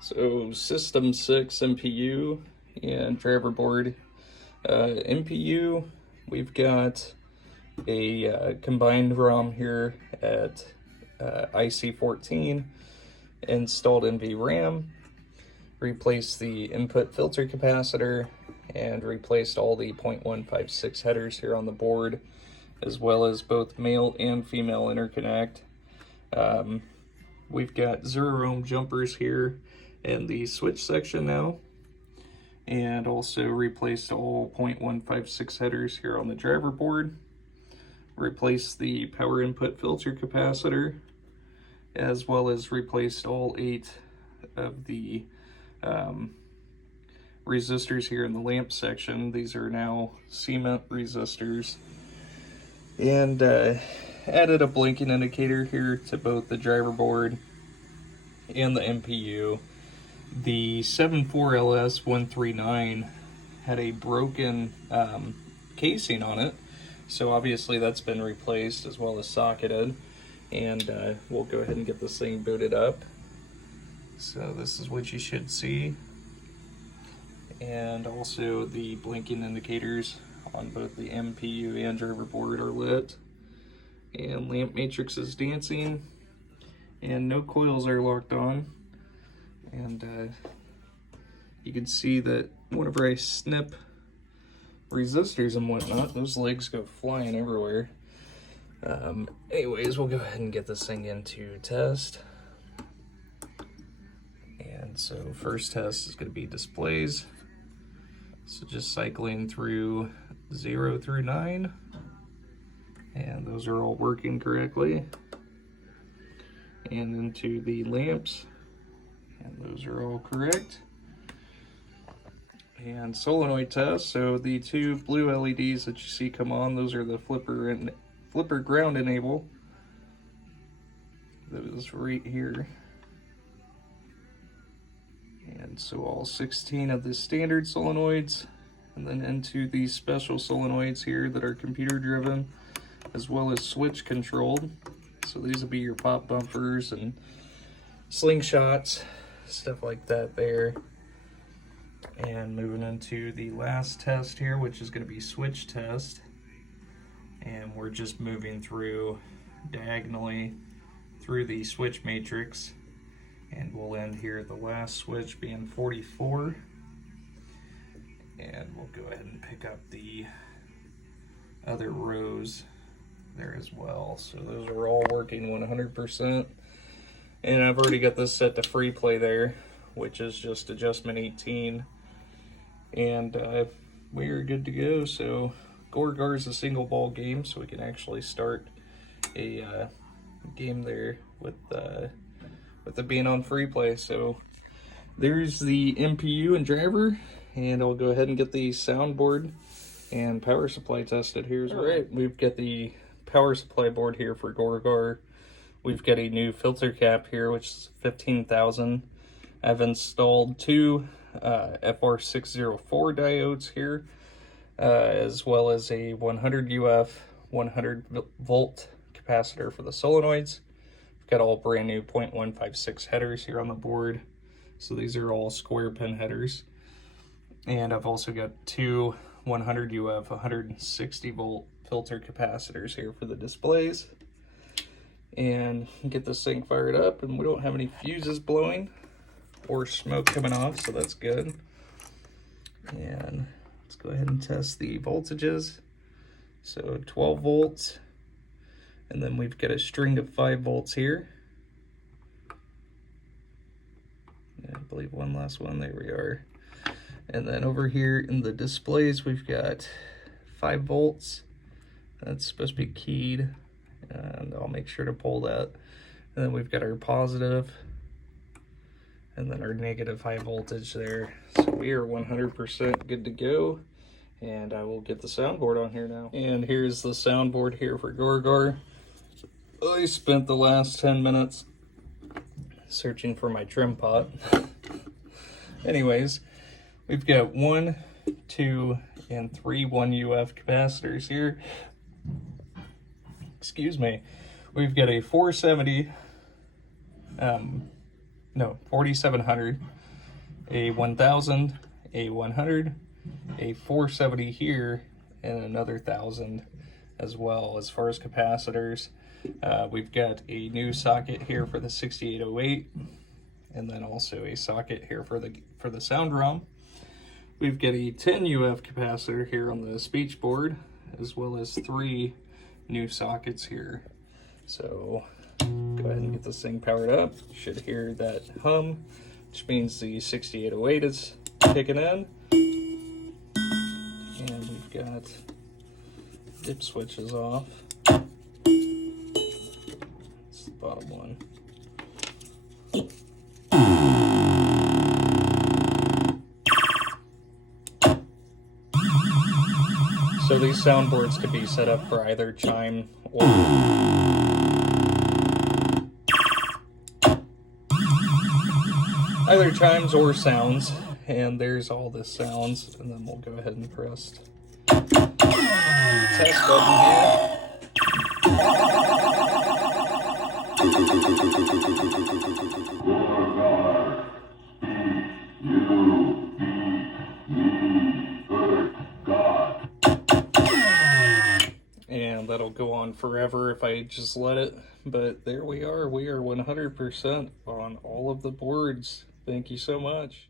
So System 6 MPU and driver board. MPU, we've got a combined ROM here at IC14, installed NVRAM, replaced the input filter capacitor, and replaced all the 0.156 headers here on the board, as well as both male and female interconnect. We've got 0 ohm jumpers here in the switch section now, and also replaced all 0.156 headers here on the driver board. Replaced the power input filter capacitor, as well as replaced all 8 of the resistors here in the lamp section. These are now cement resistors. And added a blinking indicator here to both the driver board and the MPU. The 74LS139 had a broken casing on it, so obviously that's been replaced as well as socketed. And we'll go ahead and get this thing booted up. So this is what you should see. And also the blinking indicators on both the MPU and driver board are lit. And lamp matrix is dancing. And no coils are locked on. And you can see that whenever I snip resistors and whatnot, those legs go flying everywhere. Anyways, we'll go ahead and get this thing into test. And so first test is going to be displays. So just cycling through 0 through 9. And those are all working correctly. And into the lamps. And those are all correct. And solenoid test. So the 2 blue LEDs that you see come on, those are the flipper and flipper ground enable. That is right here. And so all 16 of the standard solenoids, and then into these special solenoids here that are computer driven, as well as switch controlled. So these will be your pop bumpers and slingshots, stuff like that there. And moving into the last test here, which is going to be switch test. And we're just moving through diagonally through the switch matrix. And we'll end here at the last switch being 44. And we'll go ahead and pick up the other rows there as well. So those are all working 100%. And I've already got this set to free play there, which is just adjustment 18. And we are good to go. So Gorgar is a single ball game, so we can actually start a game there with it being on free play. So there's the MPU and driver, and I'll go ahead and get the soundboard and power supply tested here. All right, we've got the power supply board here for Gorgar. We've got a new filter cap here, which is 15,000. I've installed 2 FR604 diodes here, as well as a 100 UF 100 volt capacitor for the solenoids. Got all brand new 0.156 headers here on the board. So these are all square pin headers. And I've also got 2 100 UF 160 volt filter capacitors here for the displays. And get this thing fired up, and we don't have any fuses blowing or smoke coming off, so that's good. And let's go ahead and test the voltages. So 12 volts. And then we've got a string of 5 volts here. And I believe one last one, there we are. And then over here in the displays, we've got 5 volts. That's supposed to be keyed, and I'll make sure to pull that. And then we've got our positive, and then our negative high voltage there. So we are 100% good to go. And I will get the soundboard on here now. And here's the soundboard here for Gorgar. I spent the last 10 minutes searching for my trim pot. Anyways, we've got 1, 2, and 3 1UF capacitors here. Excuse me. We've got a 470 4700, a 1000, a 100, a 470 here, and another 1000 as well. As far as capacitors, we've got a new socket here for the 6808, and then also a socket here for the sound ROM. We've got a 10 UF capacitor here on the speech board, as well as 3 new sockets here. So go ahead and get this thing powered up. You should hear that hum, which means the 6808 is kicking in. And we've got dip switches off. It's the bottom one. So these soundboards could be set up for either chime or either chimes or sounds. And there's all the sounds, and then we'll go ahead and press test button here. And that'll go on forever if I just let it. But there we are 100% on all of the boards. Thank you so much.